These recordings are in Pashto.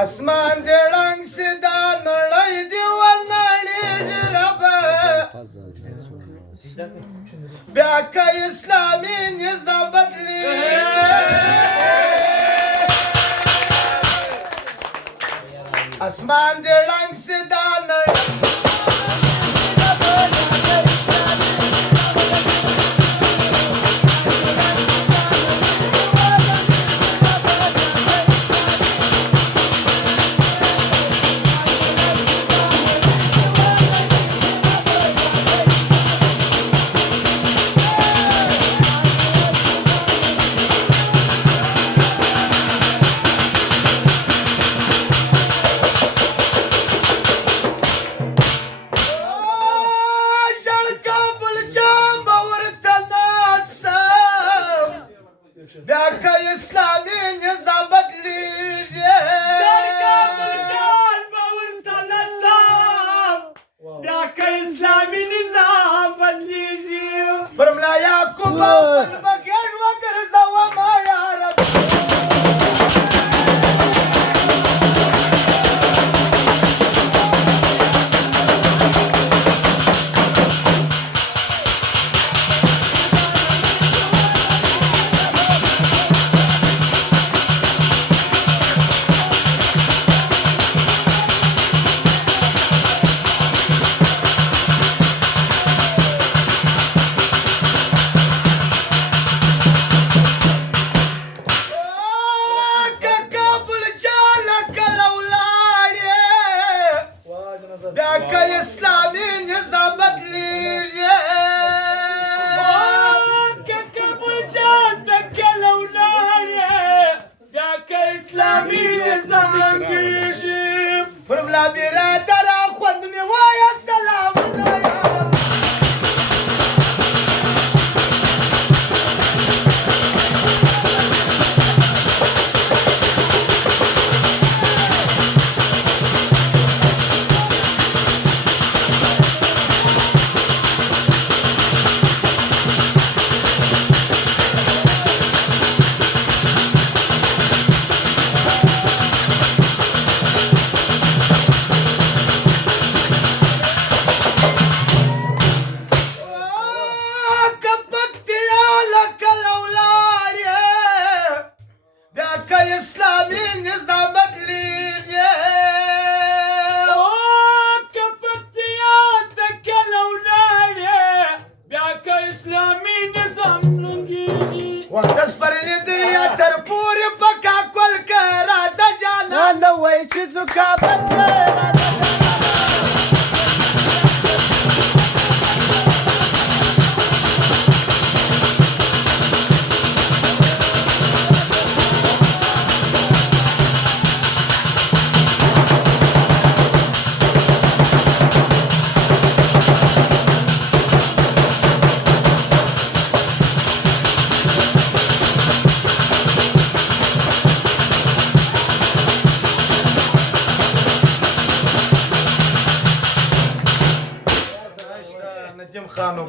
اسمان دې رنګ سدا نړۍ دې ورنړېږي ربه بیا که اسلامي نظام بدلېږي اسمان دې رنګ سدا نړۍ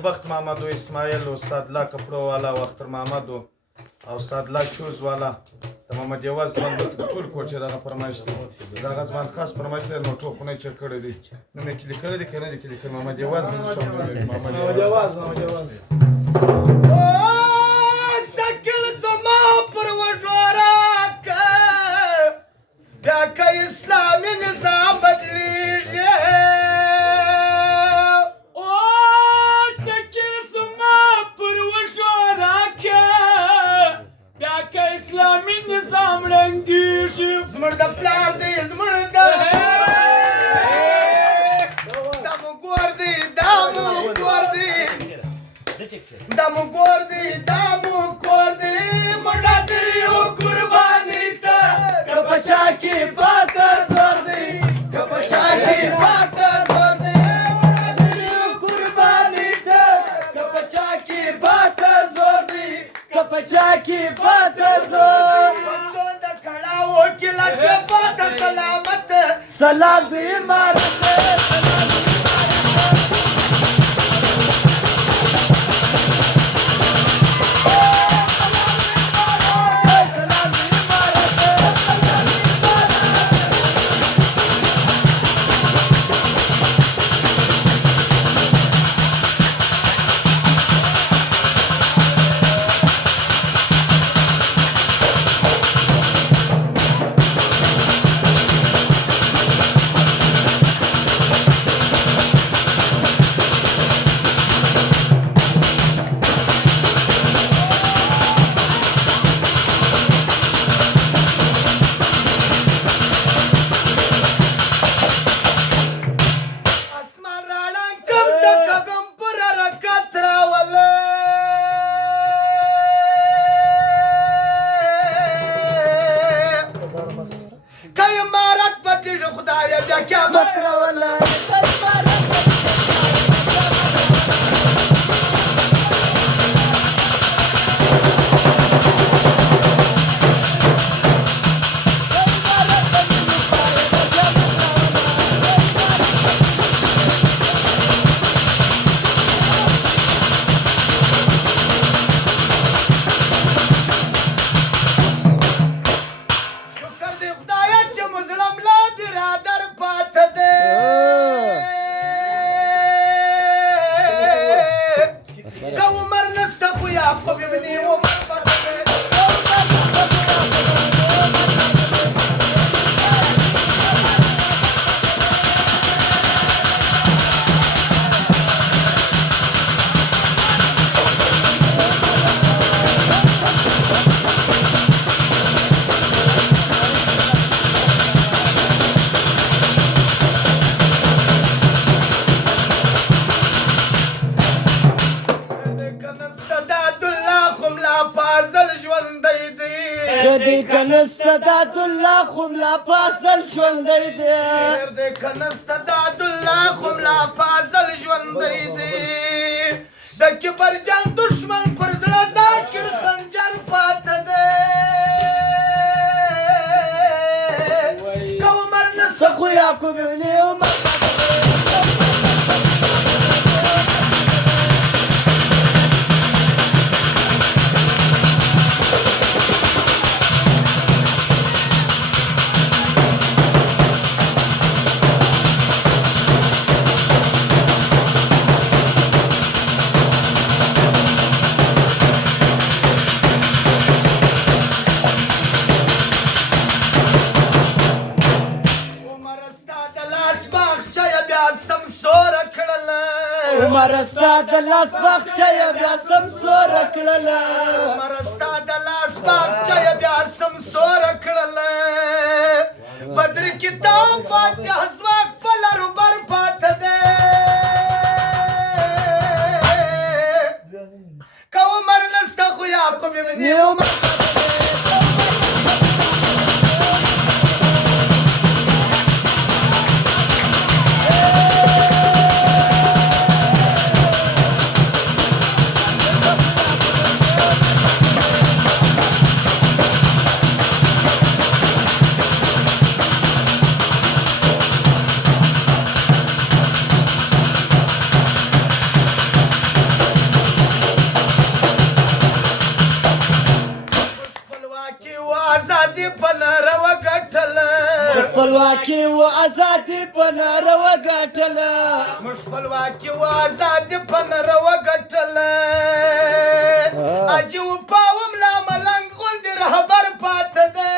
بخت محمد و اسماعیل و سادلا کپړو والا او اختر محمد او سادلا شوز والا د محمد یواز ځوان ټول کوچ دغه فرمایش دی دغه ځوان خاص فرمایش دی نو ټوپونه چک کړی دی نو مې کلی کړی دی کنه دی کلی کړ محمد یواز محمد یواز سکل زما پر وجوارا کا کا اسلامي نظام بدلیږي زمر د پلار دی زمر د دمو ګور دی منډه دریو قرباني ته کپچا کې پات زور دی کپچا کې پات زور دی منډه دریو قرباني ته کپچا کې پات زور دی کپچا کې پات زور سلامت سلام دی مارت د امارت په دې خدای بیا قیامت راولا استداد الله خم لا پاسل ژوندی دی د کنستداد الله خم لا پاسل ژوندی دی د کبر جنگ دشمن پر زړه ذاکر خنجر پاته دی کومر نسخو یعقوب ابن عمر مرستا د لاس باغچه بیا سمسور کړل مرستا د لاس باغچه بیا سمسور کړل بدر کتاب فاتح ځواک په لارو بر پاته دی که عمر نسته خو یعقوب ابن عمر خپلواکي و ازادي په ناره وګټله موږ خپلواکي و ازادي په ناره وګټله اجي وپاوم لا ملنګ غوندې رهبر پاته دی